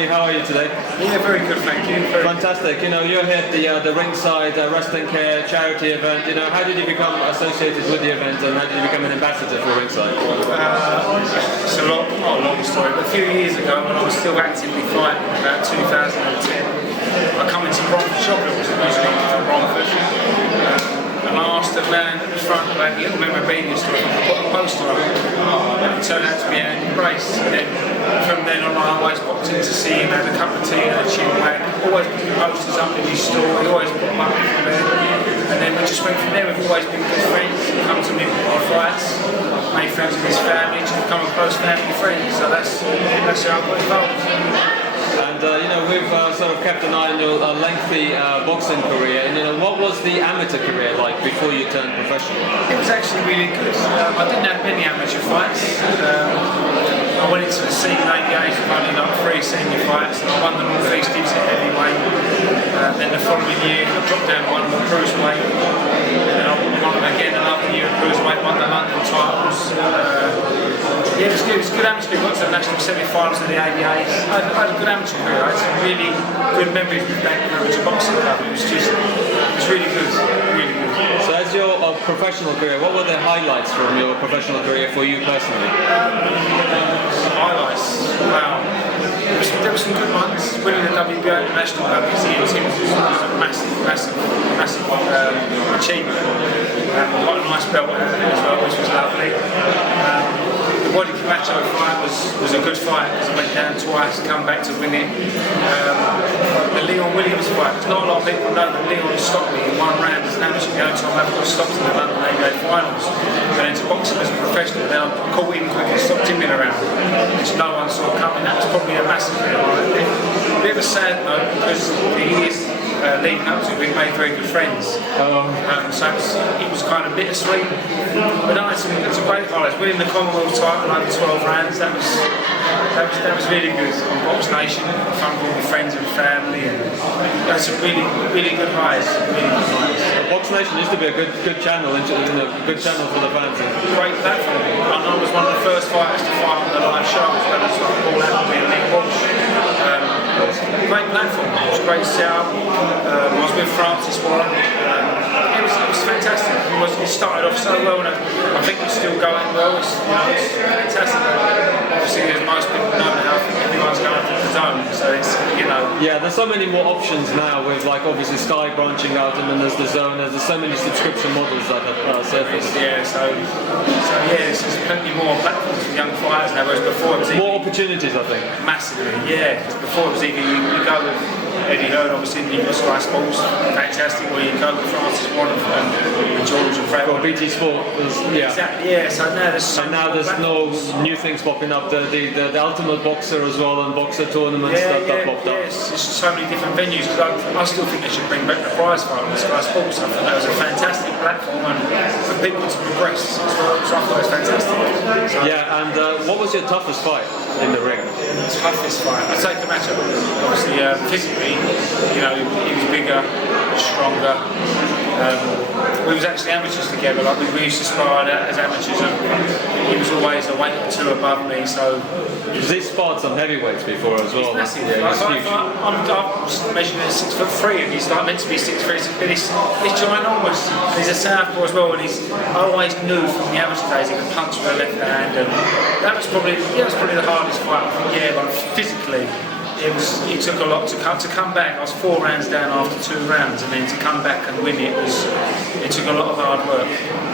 Tony, how are you today? Yeah, very good, thank you. Fantastic. You know, you're here at the Ringside Rest and Care charity event. You know, how did you become associated with the event, and how did you become an ambassador for Ringside? It's a long story, but a few years ago when I was still actively fighting, about 2010, I come into Romford shop, it was originally from Romford, and I asked the man at the front about a little memorabilia store if I could put a poster on it, and it turned out to be Andy Brace. And then from then on I always popped in to see him, had a cup of tea and a chin wag, always put the posters up in his store, he always put them up from there, and then we just went from there. We've always been good friends, he come to me for my fights, made friends with his family, just become a close family friend, so that's how I got involved. And you know, we've sort of kept an eye on your lengthy boxing career, and you know, what was the amateur career like before you turned professional? It was actually really good. I didn't have many amateur fights. I went into the senior 88s running up 3 senior fights, and I won the Northeast at heavyweight. Then the following year I dropped down and won the Cruiserweight, and then I won again another year at Cruiserweight, won the London titles. Yeah, it was good. It was good amateur career. Got to the national semi-finals of the 88s. I had a good amateur career. I had some really good memories with that amateur boxing club. It was really good, really good. So as your professional career, what were the highlights from your professional career for you personally? Highlights? Wow. There were some good ones. Winning the WBO National WBO team was a massive achievement. Got a nice belt out of it as well, which was lovely. The Waddy Camacho fight was a good fight because I went down twice, come back to win it. The Leon Williams fight, because not a lot of people know that Leon stopped me in 1 round as an amateur. The only time I ever got stopped in the London ABA finals. But into boxing as a professional, then I caught him quick and stopped him in a round, which no one saw coming. That was probably a massive highlight. A bit of a sad note because the years leading up to it, we made very good friends. So it was kind of bittersweet. But no, it's a great highlight. Winning the Commonwealth title over 12 rounds, that was really good. On Box Nation, fun with all the friends and family, and that's a really good highs. Really good highs. Box Nation used to be a good channel, a good channel for the fans. Great platform. I was one of the first fighters to fight on the live show as well as Paul Appleby and Lee Walsh. Great platform. It was a great setup. I was with Francis Warren. It was fantastic. It started off so well, and I think it's still going well. It's fantastic. Obviously, as most people know now, I think everyone's going for the zone. So it's Yeah, there's so many more options now with obviously Sky branching out, and then there's the zone. There's so many subscription models that have surfaced. Yeah, so there's plenty more platforms for young fighters now. Whereas before it was more opportunities, I think. Massively, yeah. Before it was either you go with Eddie Hearn, obviously, and you've got Sky Sports, fantastic, or you go with Francis Warren and George and Fred. Or BT Sport, Exactly, yeah. So now there's no new things popping up. The Ultimate Boxer as well, and Boxer tournaments that popped up. It's just so many different venues. I still think they should bring back the prize fight on Sky Sports. I think that was a fantastic platform and for people to progress. So I thought it was fantastic. So, yeah, and what was your toughest fight in the ring? Toughest fight? I'd say Camacho. Obviously, physically, he was bigger, stronger. We was actually amateurs together. We used to spar as amateurs, and he was always a weight or 2 above me. So he sparred some heavyweights before as well. He's massive. Yeah, he's huge. I'm measuring at 6'3", and he's meant to be 6'3", but he's ginormous. He's a southpaw as well, and I always knew from the amateur days he could punch with the left hand, and that was probably the hardest fight. But physically. It took a lot to come back. I was 4 rounds down after 2 rounds, and then to come back and win it took a lot of hard work.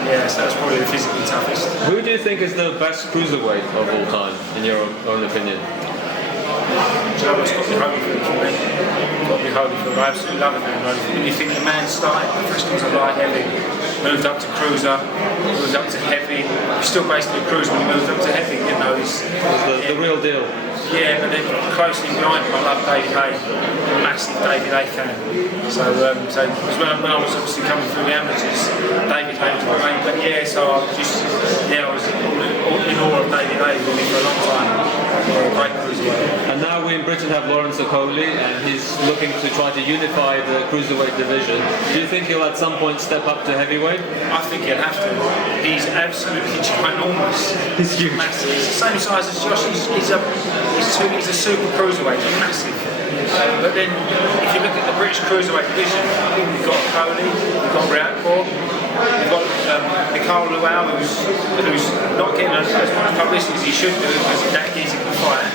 Yeah, so that's probably the physically toughest. Who do you think is the best cruiserweight of all time, in your own opinion? It's got to be Holyfield for me. It's got to be Holyfield. I absolutely love it, man. When you think the man started professional as a light heavy, moved up to cruiser, moved up to heavy. He's still basically a cruiser when he moved up to heavy. He's the real deal. Yeah, but then closely behind him, I love David Hay, massive David Hay fan. So because when I was obviously coming through the amateurs, David Hay was my main. But yeah, so I was in awe of David Hay really for a long time. Great cruiserweight. And now we in Britain have Lawrence Okolie, and he's looking to try to unify the cruiserweight division. Do you think he'll at some point step up to heavyweight? I think he'll have to. He's absolutely ginormous. He's huge. Massive. He's the same size as Josh. He's a super cruiserweight. He's massive. But then, if you look at the British cruiserweight division, you've got Coley, you've got Riakpor, you've got Mikhail Luau, who's not getting as much publicity as he should do because that easy to fight.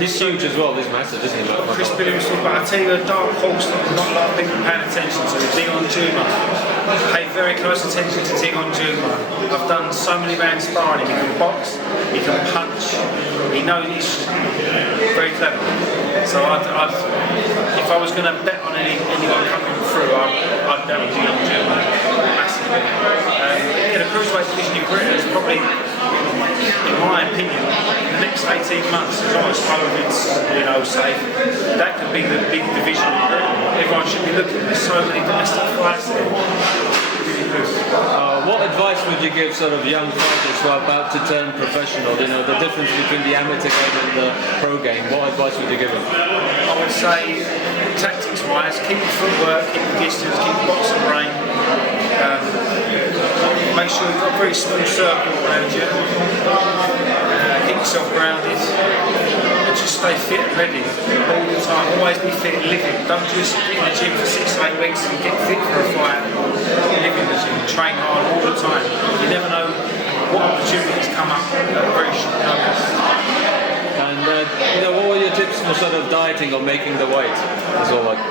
He's huge as well, he's massive, isn't he? Chris Billiamson, but I tell you a dark horse that not a lot of people paying attention to, Dion Juma. Pay very close attention to Dion Juma. I've done so many rounds sparring him. He can box, he can punch, he knows he's very clever. So if I was going to bet on anyone coming through, I'd bet on Dion Juma massively. The cruiserweight division in Britain is probably, in my opinion, in the next 18 months, as long as COVID's safe, that could be the big division in Britain. Everyone should be looking. There's so many domestic fights there. What advice would you give sort of young fighters who are about to turn professional? You know, the difference between the amateur game and the pro game. What advice would you give them? I would say, tactics-wise, keep your footwork, keep your distance, keep your boxing brain. Make sure you've got a very small circle around you. Keep yourself grounded. And just stay fit and ready all the time. Always be fit and live it. Don't just be in the gym for 6 to 8 weeks and get fit for a fight. Live in the gym, train hard all the time. You never know what opportunities come up at very short notice. And what were your tips for sort of dieting or making the weight?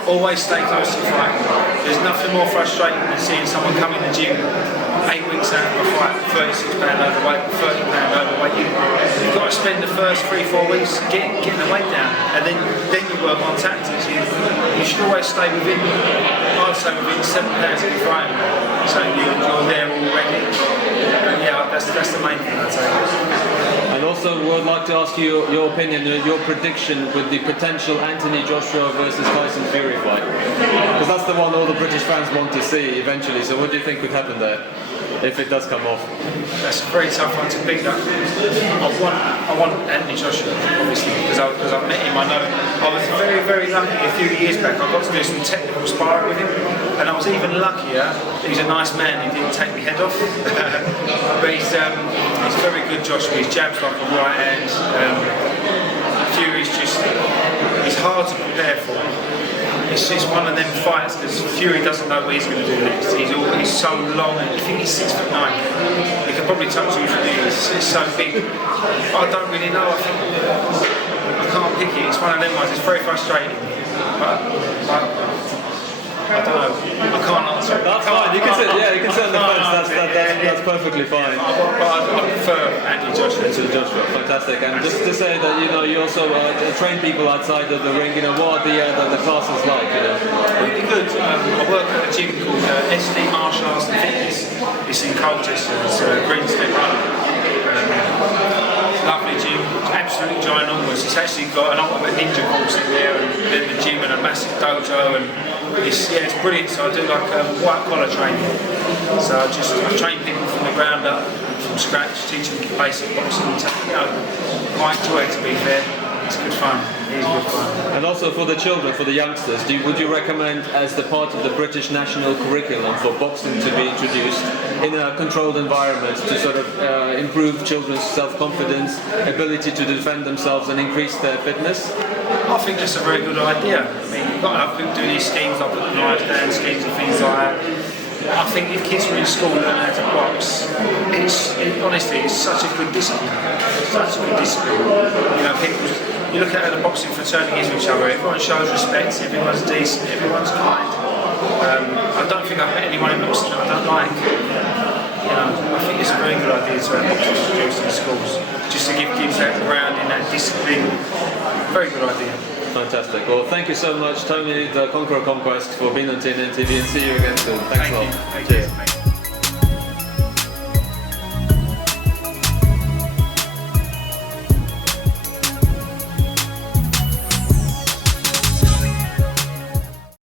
Always stay close to the fight. There's nothing more frustrating than seeing someone come in the gym 8 weeks out of a fight, 36 pound overweight, 30 pound overweight. You've got to spend the first 3-4 weeks getting the weight down, and then you work on tactics. You should always stay within, I'd say within 7 pounds of your fight. So you're there already. Yeah, that's the main thing I'd say. And also, would like to ask you your opinion, your prediction with the potential Anthony Joshua versus Tyson Fury fight, because that's the one all the British fans want to see eventually. So, what do you think could happen there, if it does come off? That's a very tough one to beat. I want Anthony Joshua, obviously, because I've met him. I know I was very, very lucky a few years back. I got to do some technical sparring with him, and I was even luckier. He's a nice man. He didn't take my head off, but he's very good. Joshua, his jabs like a right hand. Fury's he's hard to prepare for. It's just one of them fights because Fury doesn't know what he's going to do next. He's so long, and you think he's 6'9". He could probably touch you from here. He's so big. I don't really know. I can't pick it. It's one of them ones. It's very frustrating. But I don't know. I can't answer. That's fine. You can sit on the fence. That's perfectly fine. But I prefer Anthony Joshua to Joshua. Fantastic. And just to say that you also train people outside of the ring. What are the classes like? Really good. I work at a gym called SD Martial Arts and Fitness. It's in Colchester. It's Ringside Lovely gym, absolutely ginormous. It's actually got an ultimate ninja course in there, and then the gym and a massive dojo, and it's brilliant. So I do like white collar training. So I train people from the ground up, from scratch, teach them basic boxing. I enjoy it, to be fair. It's good fun. It is good fun. And also for the children, for the youngsters, would you recommend, as the part of the British national curriculum, for boxing to be introduced in a controlled environment to sort of improve children's self-confidence, ability to defend themselves and increase their fitness? I think that's a very good idea. I mean, you've got enough people doing these schemes, like put the knives down schemes and things like that. I think if kids were in school learning how to box, honestly, it's such a good discipline. Such a good discipline. You look at how the boxing fraternity is with each other. Everyone shows respect. Everyone's decent. Everyone's kind. I don't think I've met anyone in boxing that I don't like. I think it's a very good idea to have boxing introduced in schools, just to give kids that grounding, that discipline. Very good idea. Fantastic. Well, thank you so much, Tony, the Conqueror Conquest, for being on T&N TV, and see you again soon. Thanks a lot. Thank you.